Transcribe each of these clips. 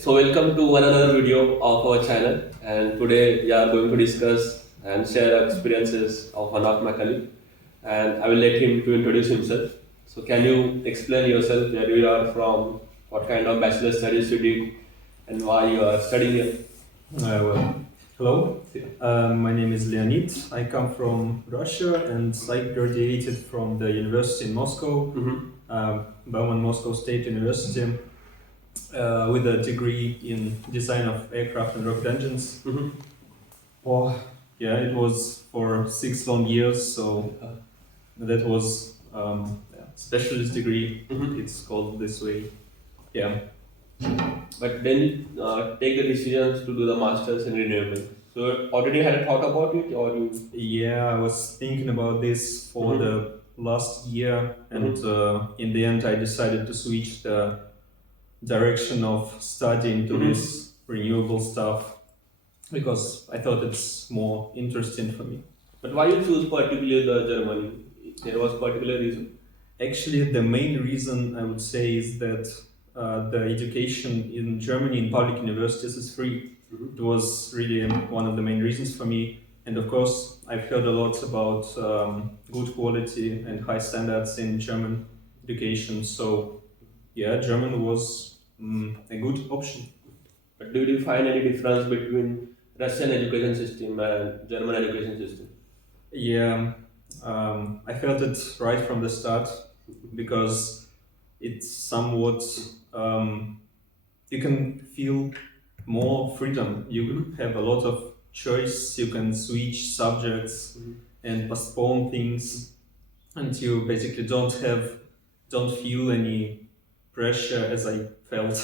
So welcome to one another video of our channel, and today we are going to discuss and share our experiences of one of my colleague, and I will let him to introduce himself. So can you explain yourself, where you are from, what kind of bachelor studies you did, and why you are studying here? Hello. My name is Leonid. I come from Russia and I graduated from the university in Moscow, Bauman Moscow State University, with a degree in design of aircraft and rocket engines. Oh, yeah, it was for 6 long years, so that was specialist degree. It's called this way. Yeah. But then you take the decisions to do the masters in renewable. So already had a thought about it, or you? Yeah, I was thinking about this for the last year, and in the end, I decided to switch the direction of studying to this renewable stuff because I thought it's more interesting for me. But why you choose particularly the Germany? There was particular reason. Actually, the main reason I would say is that the education in Germany in public universities is free. It was really one of the main reasons for me. And of course, I've heard a lot about good quality and high standards in German education. So, yeah, German was a good option. But do you find any difference between Russian education system and German education system? Yeah, I felt it right from the start because it's somewhat you can feel more freedom. You have a lot of choice. You can switch subjects and postpone things, and you basically don't feel any pressure as I felt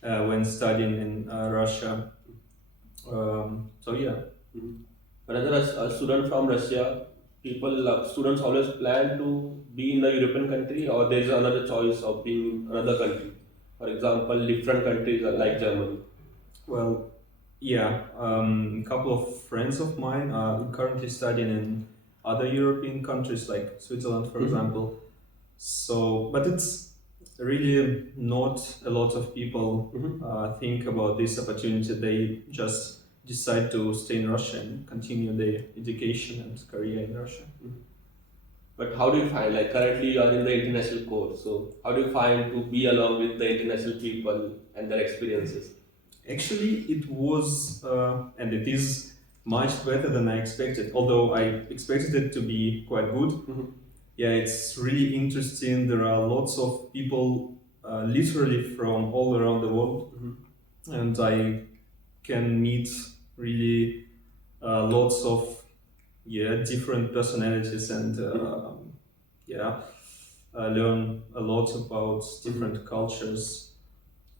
when studying in Russia. So yeah. But as a student from Russia, students always plan to be in the European country, or there is another choice of being in another country. For example, different countries are like Germany. Well, yeah, a couple of friends of mine are currently studying in other European countries like Switzerland, for example. So, but it's really not a lot of people think about this opportunity. They just decide to stay in Russia and continue their education and career in Russia. But how do you find, like currently you are in the international course, so how do you find to be along with the international people and their experiences? Actually, it was and it is much better than I expected. Although I expected it to be quite good. Yeah, it's really interesting. There are lots of people, literally from all around the world, and I can meet really lots of different personalities and yeah, learn a lot about different cultures.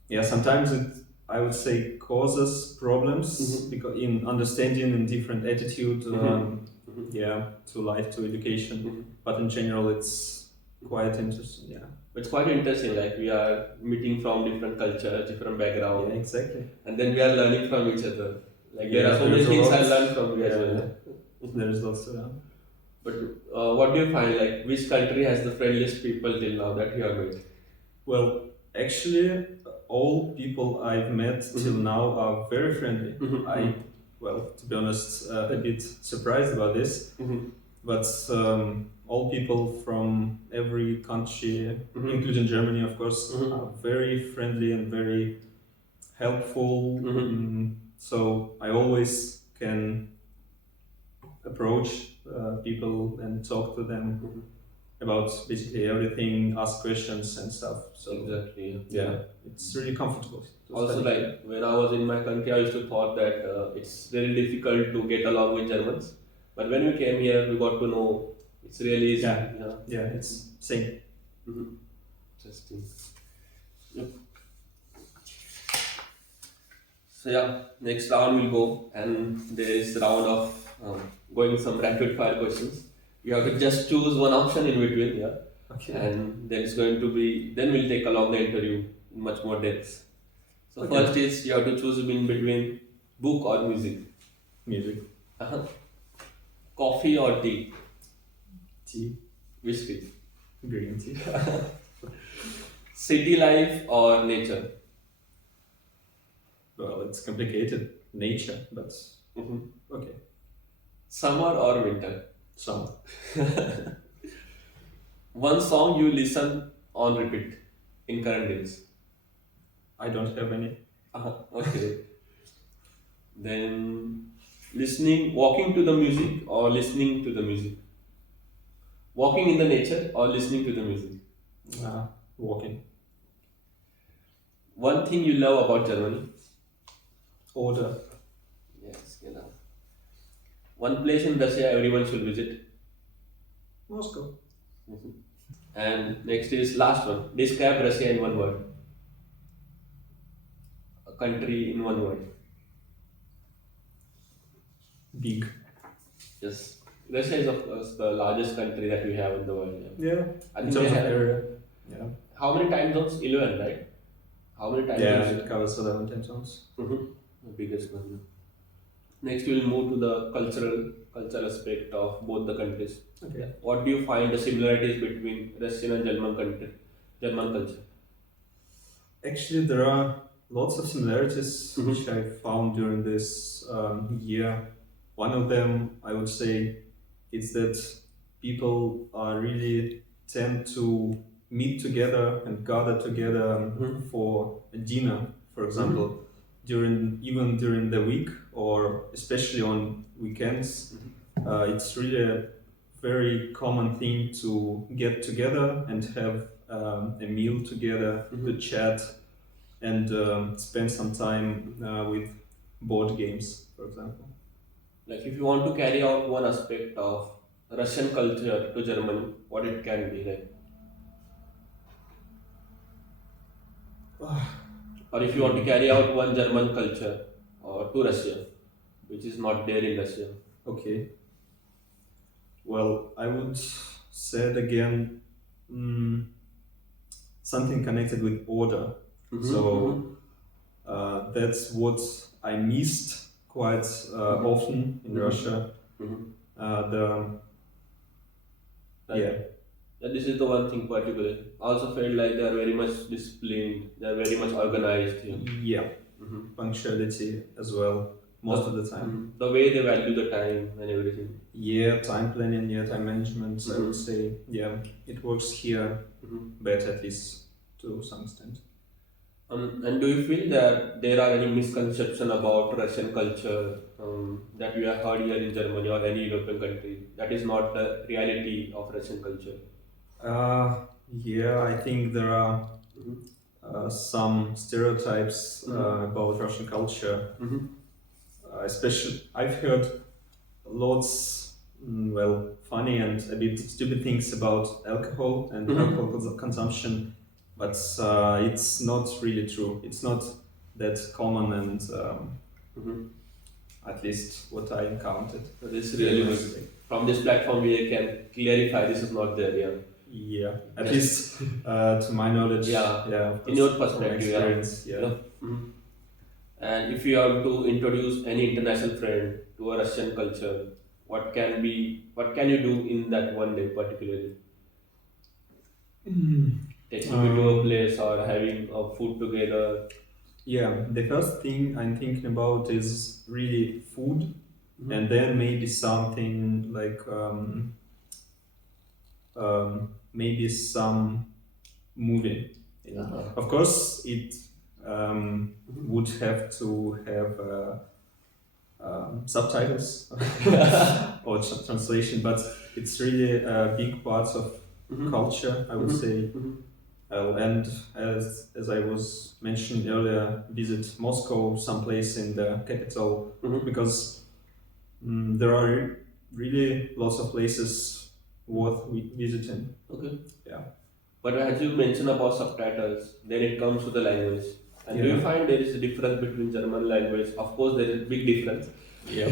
Yeah, sometimes it I would say causes problems because in understanding and different attitude, yeah, to life, to education. But in general, it's quite interesting. Yeah. It's quite interesting, like we are meeting from different cultures, different background, Yeah, exactly. and then we are learning from each other. Like there Yeah, are so many there's a things I lot. learned from you as Yeah. well. There's lots to learn. But what do you find? Like which country has the friendliest people till now that you have met? Well, actually, all people I've met till now are very friendly. Well, to be honest, a bit surprised about this, but all people from every country, including Germany, of course, are very friendly and very helpful. So I always can approach people and talk to them about basically everything, ask questions and stuff. So Exactly. yeah, it's really comfortable. Also, like when I was in my country, I used to thought that it's very difficult to get along with Germans. But when we came here, we got to know it's really easy. Yeah, it's same. Interesting. Yep. So yeah, next round will go, and there is round of going some rapid fire questions. You have to just choose one option in between, yeah. Okay. And then it's going to be, then we'll take along the interview in much more depth. So Okay. first is you have to choose in between book or music. Music. Uh-huh. Coffee or tea? Tea. Which tea? Green tea. City life or nature? well, it's complicated nature, but Mhm. okay. Summer or winter? Some. One song you listen on repeat in current days. I don't have any. Okay. Then listening, walking to the music or listening to the music. Walking in the nature or listening to the music. Walking. One thing you love about Germany. Order. Yes, one place in Russia everyone should visit. Moscow. And next is last one. Describe Russia in one word. A country in one word. Big. Yes. Russia is of course the largest country that we have in the world. Yeah. Yeah. I In think terms they of have area. Yeah. how many time zones? 11, right? How many time Yeah, zones? it covers 11 time zones. The biggest one. Yeah. Next, we will move to the cultural aspect of both the countries. Okay. What do you find the similarities between Russian and German culture? Actually, there are lots of similarities Mhm. which I found during this year. One of them, I would say, is that people really tend to meet together and gather together Mhm. for a dinner, for example, during the week or especially on weekends. It's really a very common thing to get together and have a meal together, to Mhm. chat and spend some time with board games, for example. Like if you want to carry out one aspect of Russian culture to Germany, what it can be like, or if you want to carry out one German culture or to Russia, which is not there in Russia. Okay. Well, I would say it again, mm, something connected with order. So that's what I missed quite often in Russia. Mhm. The Right. yeah, Yeah, this is the one thing particularly. I also felt like they are very much disciplined. They are very much organized. Yeah. yeah, Mhm. punctuality as well most of the time. The way they value the time and everything. Yeah, time planning, yeah, time management. I Mhm. would say, yeah, it works here Mhm. better at least to some extent. And do you feel that there are any misconception about Russian culture that you have heard here in Germany or any European country that is not the reality of Russian culture? Yeah, I think there are Mhm. some stereotypes about Russian culture. Mhm. Especially, I've heard lots, well, funny and a bit stupid things about alcohol and Mhm. alcohol consumption, but it's not really true. It's not that common, and Mhm. at least what I encountered. So this Yeah, really it good. was- From this platform, we can clarify this is not there. Yeah. Yeah, at Yes. least to my knowledge. Yeah. Yeah, of In course, your from perspective, yeah. experience. Yeah. Yeah. Mhm. And if you are to introduce any international friend to a Russian culture, what can you do in that one day particularly? Taking you to a place or having a food together. Yeah, the first thing I'm thinking about is really food, Mhm. and then maybe something like maybe some movie. Of course, it would have to have subtitles or translation, but it's really a big part of Mhm. culture, I would Mhm. say. Mhm. And as I was mentioned earlier, visit Moscow, someplace in the capital, Mhm. because there are really lots of places worth visiting. Okay. Yeah. But as you mentioned about subtitles, then it comes to the language. And do you Yeah. find there is a difference between German language? Of course, there is a big difference. Yeah.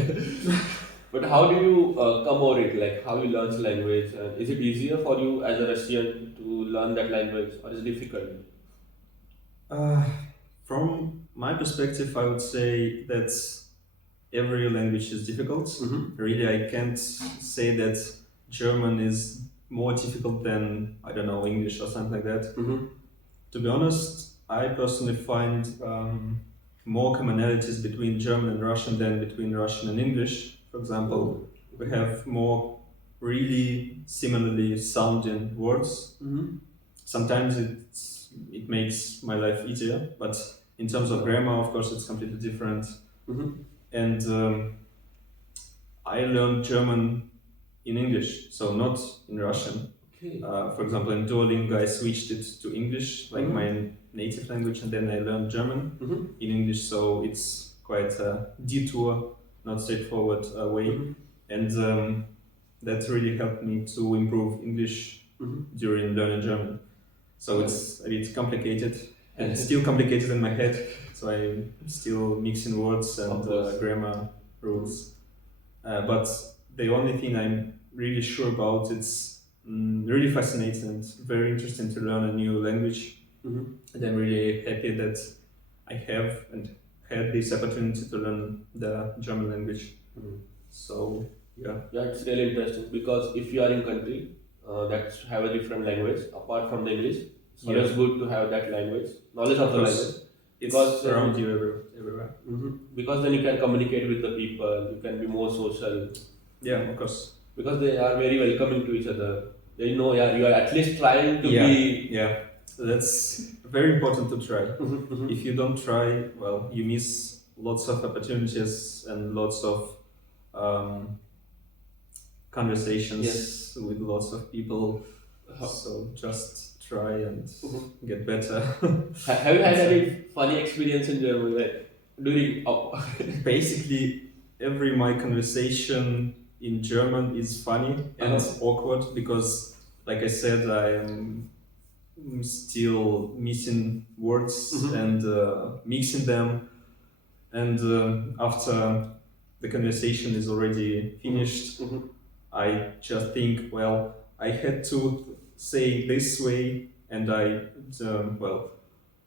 But how do you come over it? Like how you learn language? Is it easier for you as a Russian to learn that language, or is it difficult? Uh, from my perspective, I would say that every language is difficult. Mhm. Really, I can't say that German is more difficult than, I don't know, English or something like that. Mhm. To be honest, I personally find more commonalities between German and Russian than between Russian and English. For example, we have more really similarly sounding words. Mm-hmm. Sometimes it makes my life easier, but in terms of grammar, of course, it's completely different. Mm-hmm. And I learned German in English, so not in Russian. Okay. For example, in Duolingo, I switched it to English, like Mhm. my native language, and then I learned German Mm-hmm. in English. So it's quite a detour, not straightforward way, Mm-hmm. and that really helped me to improve English Mm-hmm. during learning German. So Right. it's a bit complicated, and it's still complicated in my head. So I'm still mixing words and Of course. grammar rules. But the only thing I'm really sure about, it's really fascinating and very interesting to learn a new language. Mm-hmm. And I'm really happy that I have and had this opportunity to learn the German language. Mm-hmm. So yeah, Yeah, it's really interesting because if you are in country that have a different language apart from the English, it's Yeah. always good to have that language, knowledge of the Because language. it's Because around you everywhere. Mm-hmm. Because then you can communicate with the people, you can be more social. Yeah, of course. Because they are very welcoming to each other. They know, yeah, you are at least trying to Yeah. be. Yeah, that's very important to try. Mhm. If you don't try, well, you miss lots of opportunities and lots of conversations Yes. with lots of people. How- So just try and Mhm. get better. Have you had any funny experience in Germany, like during? Basically, every my conversation in German is funny and awkward because, like I said, I am still missing words Mhm. and mixing them. And after the conversation is already finished, Mhm. I just think, well, I had to say this way, and I, well,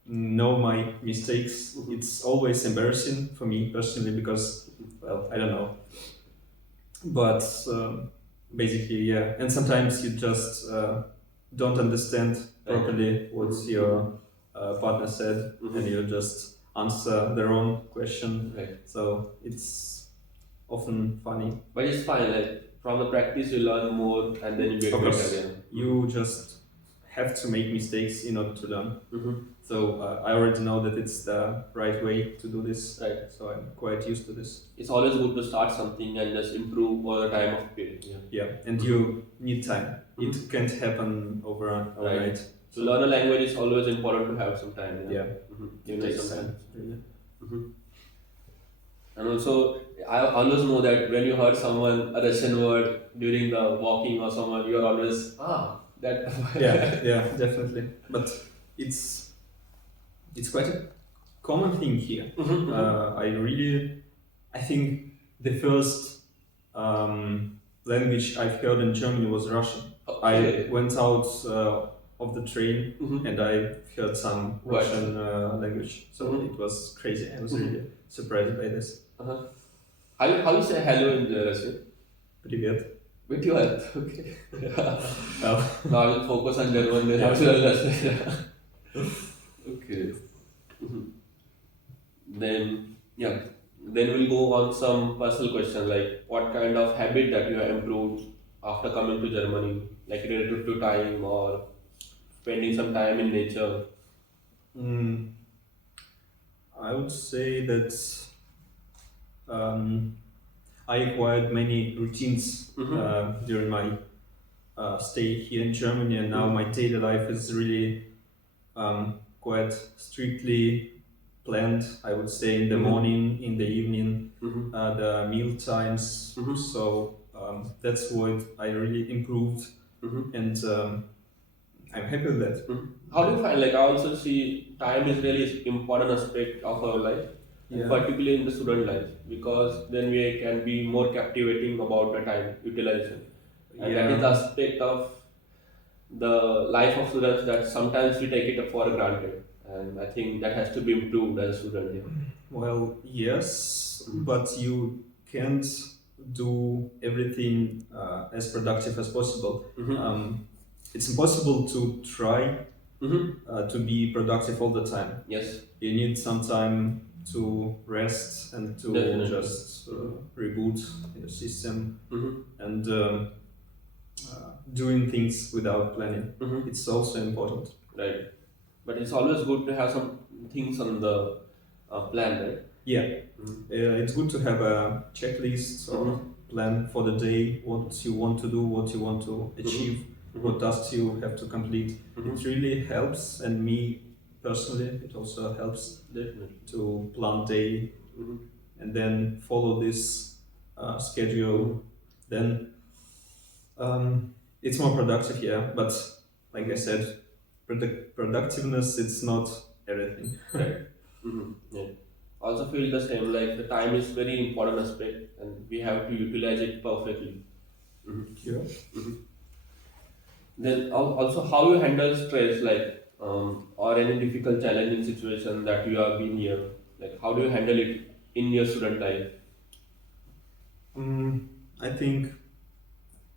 know my mistakes. Mhm. It's always embarrassing for me personally because, well, I don't know. But basically, yeah. And sometimes you just don't understand properly what your partner said, Mhm. and you just answer their own question. Right. So it's often funny. But it's fine. Like from the practice, you learn more, and then you get Of better course. again. You just have to make mistakes in order to learn. Mm-hmm. So I already know that it's the right way to do this. Right. So I'm quite used to this. It's always good to start something and just improve over the time of period. Yeah. Yeah, and you need time. It can't happen overnight. To learn a language is always important to have some time. Yeah. Mm-hmm. It You need takes some time. time. Really. Mm-hmm. And also, I always know that when you heard someone a Russian word during the walking or someone, you are always that. Yeah, definitely. But it's quite a common thing here. Mhm. I think the first language I've heard in Germany was Russian. Okay. I went out of the train Mhm. and I heard some Right. Russian language. So Mhm. it was crazy. I was Mhm. really surprised by this. Uh-huh. How you say hello in Russian? Привет. With your health. Okay. Well, Now I will focus on German. Then how to understand. Okay. Mhm. Then Then we'll go on some personal question like what kind of habit that you have improved after coming to Germany, like related to time or spending some time in nature. mm, I would say that I acquired many routines during my stay here in Germany, and now my daily life is really quite strictly planned. I would say in the morning, in the evening, Mhm. the meal times. Mhm. So that's what I really improved, Mhm. and I'm happy with that. Mhm. How do you find like I also see time is really important aspect of our life, and Yeah. particularly in the student life because then we can be more captivating about the time utilization. And that is the aspect of the life of students that sometimes we take it for granted. And I think that has to be improved as a student. Yeah. Well, yes, but you can't do everything as productive as possible. Mhm. It's impossible to try Mhm. to be productive all the time. Yes. You need some time to rest and to Definitely. just reboot the system Mm-hmm. and doing things without planning. Mm-hmm. It's also important. Right. But it's always good to have some things on the plan, right? Yeah, Mm-hmm. it's good to have a checklist or Mm-hmm. plan for the day, what you want to do, what you want to achieve, Mm-hmm. what tasks you have to complete. Mm-hmm. It really helps, and me personally, it also helps Definitely. to plan day Mm-hmm. and then follow this schedule. Then it's more productive, yeah. But like I said, productiveness it's not everything. Right. Mm-hmm. Yeah. Also feel the same. Like the time is very important aspect, and we have to utilize it perfectly. Mm-hmm. Yeah. Mm-hmm. Then also how you handle stress, like or any difficult challenging situation that you have been here. Like how do you handle it in your student life? Mm, I think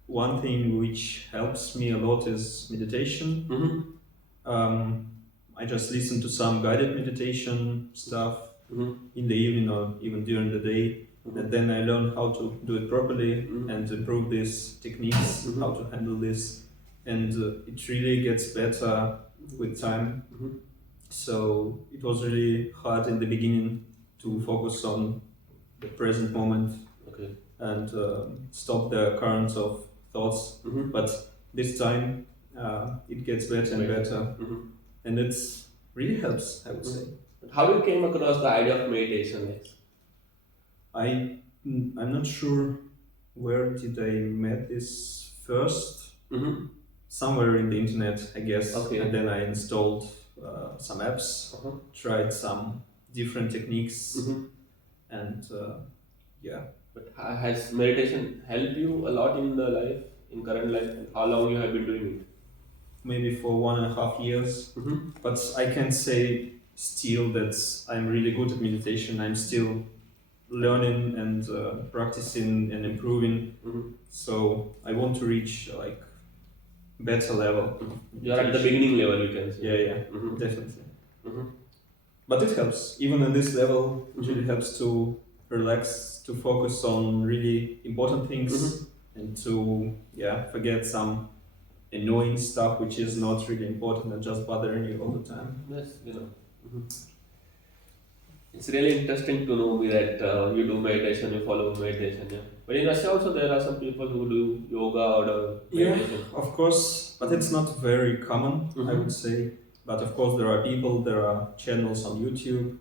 one thing which helps me a lot is meditation. Mm-hmm. Um, I just listen to some guided meditation stuff Mm-hmm. in the evening or even during the day, Mm-hmm. and then I learn how to do it properly Mm-hmm. and improve these techniques, Mm-hmm. how to handle this, and it really gets better with time. Mm-hmm. So it was really hard in the beginning to focus on the present moment Okay. and stop the currents of thoughts. Mm-hmm. But this time it gets better and better, Mm-hmm. and it's really helps, I would say. How you came across the idea of meditation? Like, I'm not sure where did I met this first. mm-hmm. Somewhere in the internet, I guess. Okay. And then I installed some apps, Uh-huh. tried some different techniques, Mm-hmm. and yeah. But has meditation helped you a lot in the life, in current life, and how long you have been doing it? Maybe for 1.5 years. Mm-hmm. But I can say still that I'm really good at meditation. I'm still learning and practicing and improving. Mm-hmm. So I want to reach like better level. You're at the beginning level, you can say. Yeah, yeah, Mm-hmm. definitely. Mm-hmm. But it helps. Even in this level, it really Mhm. helps to relax, to focus on really important things, Mhm. and to forget some annoying stuff which is not really important and just bothering you all the time. Yes, you know. Mhm. It's really interesting to know that you do meditation, you follow meditation. Yeah. But in Russia also there are some people who do yoga or meditation. Of course, but it's not very common, I Mhm. would say. But of course, there are people, there are channels on YouTube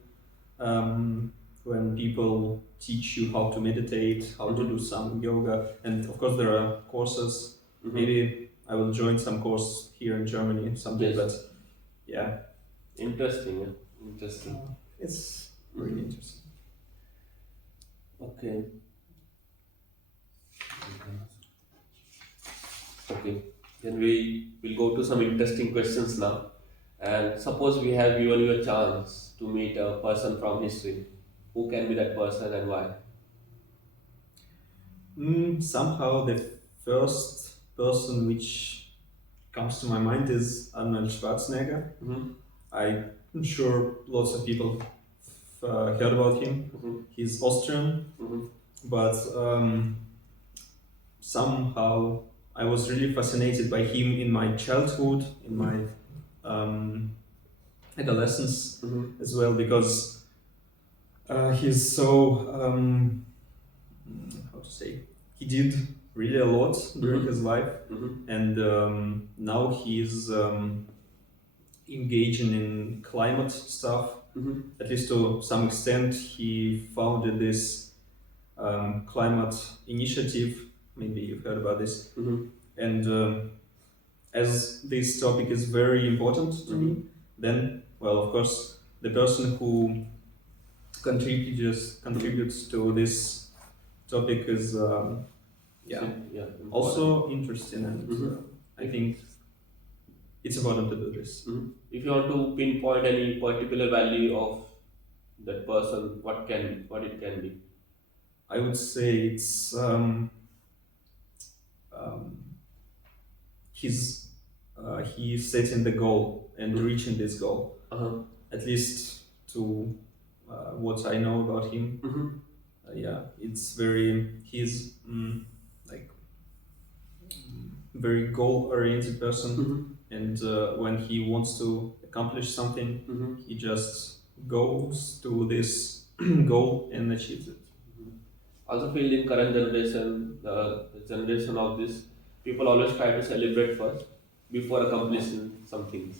when people teach you how to meditate, how to Mhm. do some yoga, and of course, there are courses. Mhm. Maybe I will join some course here in Germany someday, Yes. but yeah, Interesting. Yeah. Interesting. it's really interesting. Okay. Okay. Then we will go to some interesting questions now. And suppose we have given you a chance to meet a person from history. Who can be that person and why? Somehow, the first person which comes to my mind is Arnold Schwarzenegger. Mm-hmm. I'm sure lots of people heard about him. Mm-hmm. He's Austrian, Mm-hmm. but somehow I was really fascinated by him in my childhood, in my adolescence Mm-hmm. as well, because he's so how to say, he did really a lot during Mhm. his life, Mm-hmm. and now he's engaging in climate stuff. Mm-hmm. At least to some extent, he founded this climate initiative. Maybe you've heard about this. Mm-hmm. And as this topic is very important to me, then, well, of course, the person who contributes to this topic is Yeah. Important. also interesting, and Mhm. I think it's important to do this. Mhm. If you want to pinpoint any particular value of that person, what it can be? I would say it's um, he's he's setting the goal and reaching this goal, Uh-huh. at least to what I know about him. Yeah, it's he's like very goal-oriented person, and when he wants to accomplish something, he just goes to this goal and achieves it. Also feel in current generation, the generation of this, people always try to celebrate first before accomplishing some things.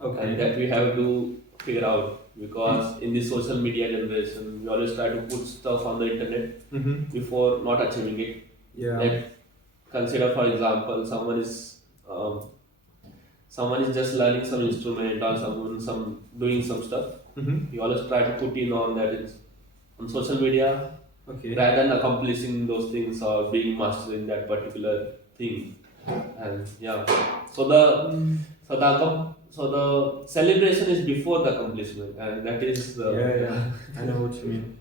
And that we have to figure out because in this social media generation, we always try to put stuff on the internet before not achieving it. Yeah. Like consider for example, someone is just learning some instrument or someone some doing some stuff. We always try to put in on that it's on social media Okay. rather than accomplishing those things or being master in that particular thing. And yeah, so the celebration is before the accomplishment, and that is the Yeah. I know what you mean.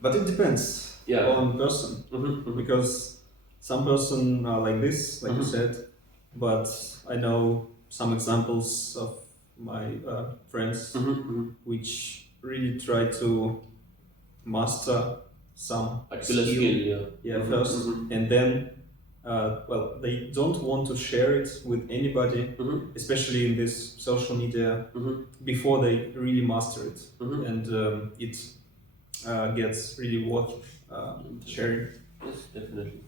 But it depends Yeah. on person because some person are like this, like you said. But I know some examples of my friends which really try to master some particular skill. yeah, first, and then well, they don't want to share it with anybody, especially in this social media, before they really master it, and it gets really worth sharing. Yes, definitely.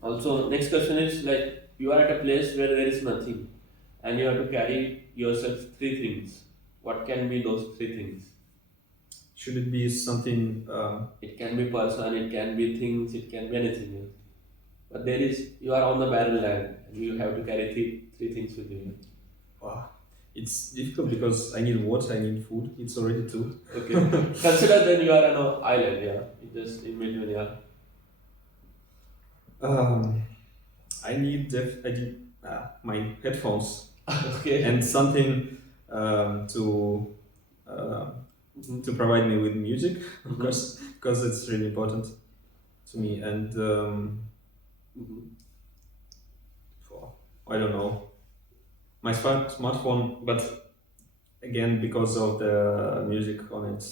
Also, next question is like you are at a place where there is nothing, and you have to carry yourself three things. What can be those three things? Should it be something? It can be person, it can be things, it can be anything else. But there is you are on the barren land, and you have to carry three things with you. Wow. It's difficult because I need water, I need food. It's already two. Okay. Consider then you are on an island, yeah. It just in between, yeah. I need my headphones Okay. and something to provide me with music, of course, because it's really important to me. And I don't know, my smartphone, but again because of the music on it.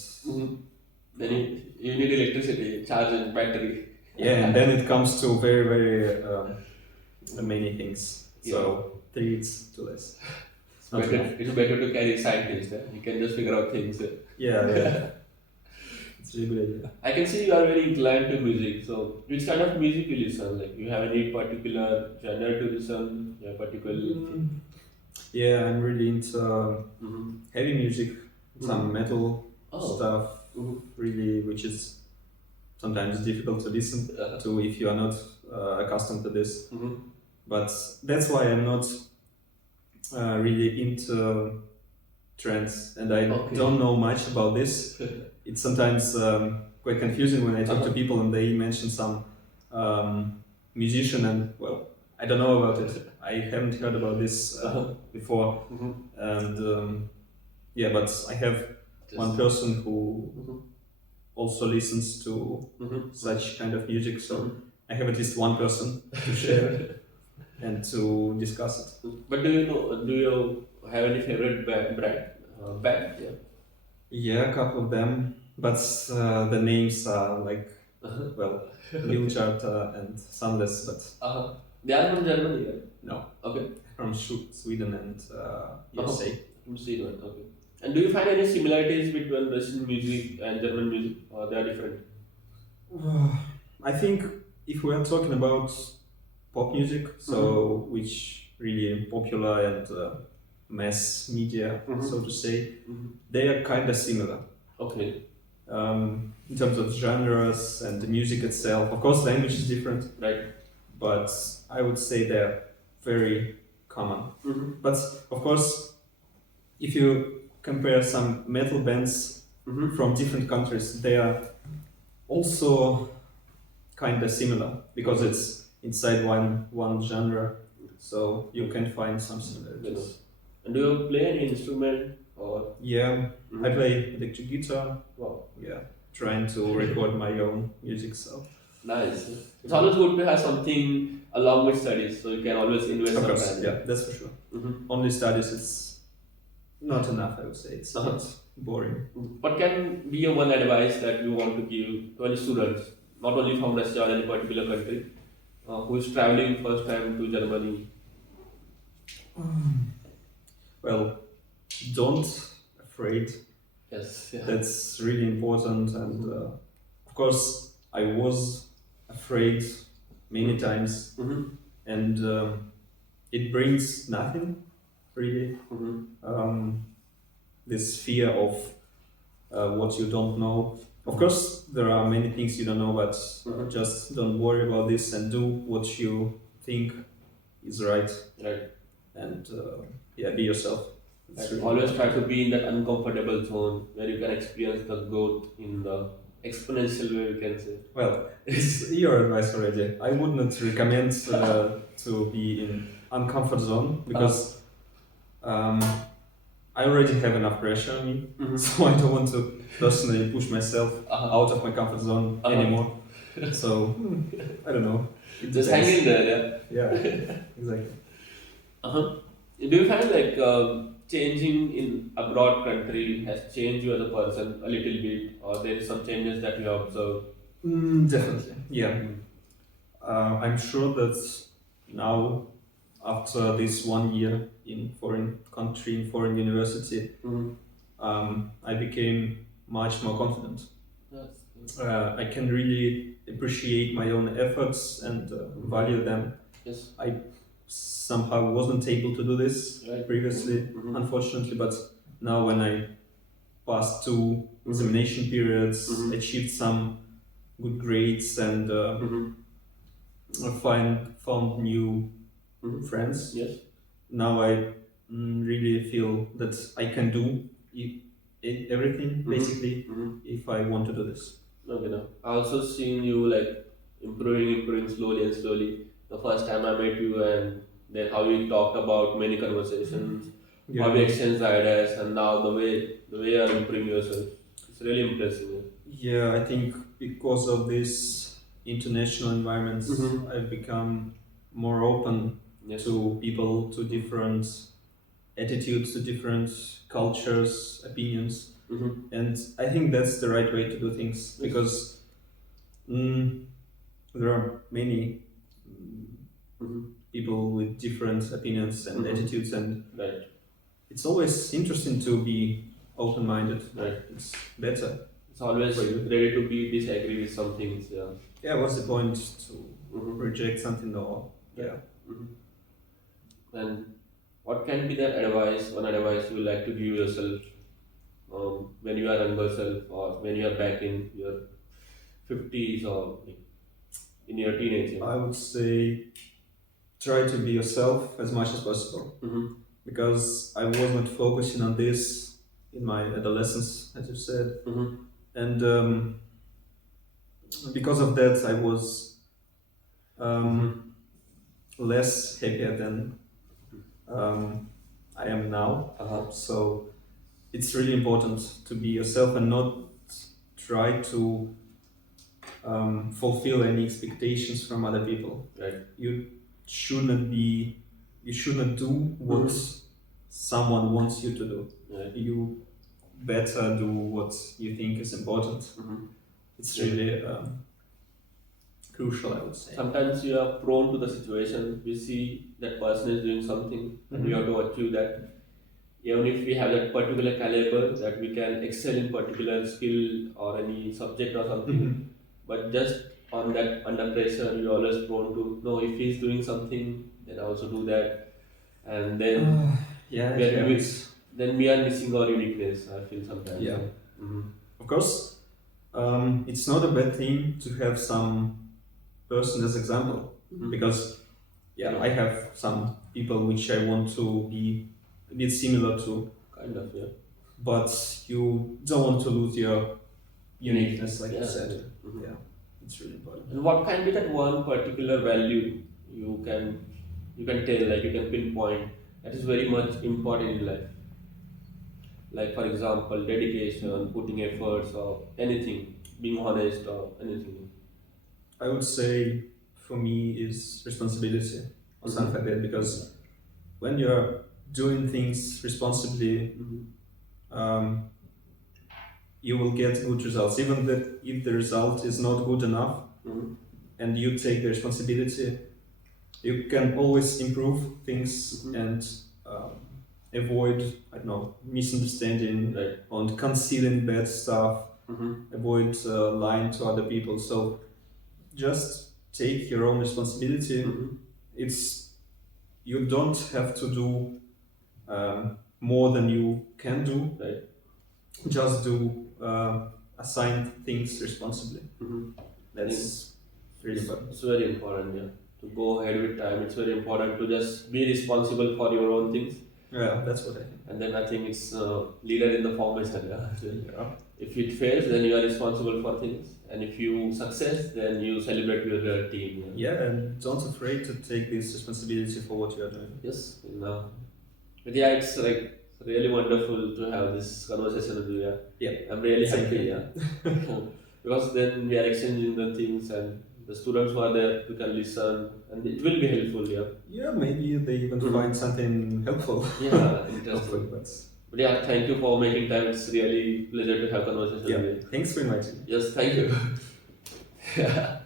Then you need electricity, charge and battery. Yeah, and then it comes to very many things. So three it's too less. It's better to carry scientists. You can just figure out things. Yeah. It's a really good idea. I can see you are very inclined to music. So, which kind of music you listen? Like, you have any particular genre to listen? Yeah, particular. Yeah, I'm really into heavy music, some metal Oh. stuff, really, which is sometimes difficult to listen to if you are not accustomed to this. But that's why I'm not really into trends, and I don't know much about this. It's sometimes quite confusing when I talk to people and they mention some musician, and well, I don't know about it. I haven't heard about this before, and yeah, but I have one person who also listens to such kind of music, so I have at least one person to share and to discuss it. But do you have any favorite band? Yeah. Yeah, a couple of them, but the names are like, well, Lil Charta and Sunless, but They are from Germany, right? no, Okay. from Sweden and USA. From Sweden, okay. And do you find any similarities between Russian music and German music, or they are different? I think if we are talking about pop music, so which really popular and mass media, so to say, they are kind of similar. Okay. In terms of genres and the music itself, of course, language is different, Right. but I would say they're very common. But of course, if you compare some metal bands from different countries, they are also kind of similar because it's inside one genre, so you can find some similarities. And do you play any instrument or? Yeah, I play electric guitar. Wow. Yeah, trying to record my own music. So Nice. It's always good to have something along with studies, so you can always invest of some course, time. yeah, that's for sure. Only studies is not enough, I would say. It's not boring. What can be a one advice that you want to give to any students, not only from Russia or any particular country, who is traveling first time to Germany? Well, don't afraid. Yes, yeah. That's really important. And of course, I was afraid many times, Mm-hmm. and it brings nothing really. Mm-hmm. This fear of what you don't know. Of course, there are many things you don't know, but Mhm. just don't worry about this and do what you think is right. Right. And yeah, be yourself. It's Right. really Always try important. to be in that uncomfortable zone where you can experience the growth in the exponential way, you can say. Well, it's your advice already. I would not recommend to be in uncomfort zone because um, I already have enough pressure on me, Mhm. so I don't want to personally push myself Uh-huh. out of my comfort zone Uh-huh. anymore. So I don't know. It Just hang depends. in there, yeah. Yeah, exactly. Uh-huh. Do you find like changing in abroad country has changed you as a person a little bit, or there is some changes that you have observed? Definitely. Yeah. Mm-hmm. I'm sure that now, after this 1 year in foreign country, in foreign university, Mm-hmm. I became much more confident. Yes. I can really appreciate my own efforts and value them. Yes. I somehow wasn't able to do this Right. previously, Mhm. unfortunately, but now when I passed two examination periods, Mhm. achieved some good grades, and Mm-hmm. found new Mhm. friends, Yes. now I really feel that I can do everything basically Mm-hmm. if I want to do this. Okay, now I also seen you like improving slowly and slowly. The first time I met you, and then how we talked about many conversations, how we Yeah, exchanged ideas, and now the way you are improving yourself. It's really impressive. yeah. I think because of this international environments, Mm-hmm. I've become more open Yes. to people, to different attitudes, to different cultures, opinions, Mm-hmm. and I think that's the right way to do things Yes. because mm, there are many Mm-hmm. people with different opinions and Mhm. attitudes, and Right. it's always interesting to be open-minded. Right. It's better It's always for you. ready to be disagree with some things. Yeah. Yeah, what's the point to Mm-hmm. reject something or yeah. Mm-hmm. And what can be that advice, one advice you would like to give yourself when you are younger self or when you are back in your 50s or like in your teenage I years? would say try to be yourself as much as possible Mm-hmm. because I was not focusing on this in my adolescence, as you said, Mm-hmm. and because of that, I was um, less happier than I am now. Uh-huh. So it's really important to be yourself and not try to fulfill any expectations from other people. Right. You should not be. You should not do what someone wants you to do. Right. You better do what you think is important. Mm-hmm. It's really crucial, I would say. Sometimes you are prone to the situation. We see that person is doing something and we have to achieve that. Even if we have that particular caliber that we can excel in particular skill or any subject or something, but just on that under pressure, you're always prone to no. If he's doing something, then I also do that, and then Yeah, we it are, happens. then we are missing our uniqueness. I feel sometimes. Yeah. Mm-hmm. Of course, it's not a bad thing to have some person as example Mhm. because yeah, I have some people which I want to be a bit similar to, Kind of, yeah. but you don't want to lose your uniqueness, like Yeah. you said. Mhm. Yeah, it's really important. And what can be that one particular value you can tell, like you can pinpoint that is very much important in life? Like for example, dedication, putting efforts, or anything, being honest, or anything. I would say for me is responsibility or something like that because when you're doing things responsibly, Mm-hmm. um, you will get good results. Even that if the result is not good enough Mhm. and you take the responsibility, you can always improve things Mhm. and avoid, I don't know, misunderstanding Right. and concealing bad stuff, Mhm. avoid lying to other people. So just take your own responsibility. Mhm. It's you don't have to do more than you can do. Right. Just do assigned things responsibly. Mhm. That's really important. It's very important, yeah. To go ahead with time, it's very important to just be responsible for your own things. Yeah, that's what I think. And then I think it's leader in the formation, yeah. Yeah. If it fails, then you are responsible for things, and if you success, then you celebrate with your team. Yeah. Yeah, and don't afraid to take this responsibility for what you are doing. Yes. But yeah, it's like really wonderful to have this conversation with you. Yeah. Yeah. I'm really Same happy. here. Yeah. Because then we are exchanging the things, and the students who are there, we can listen, and it will be helpful. Yeah. Yeah, maybe they even Mhm. find something helpful. Yeah. Hopefully, Interesting. but But yeah, thank you for making time. It's really pleasure to have conversation yeah. with you. Thanks for inviting me. Yes, thank you. Yeah.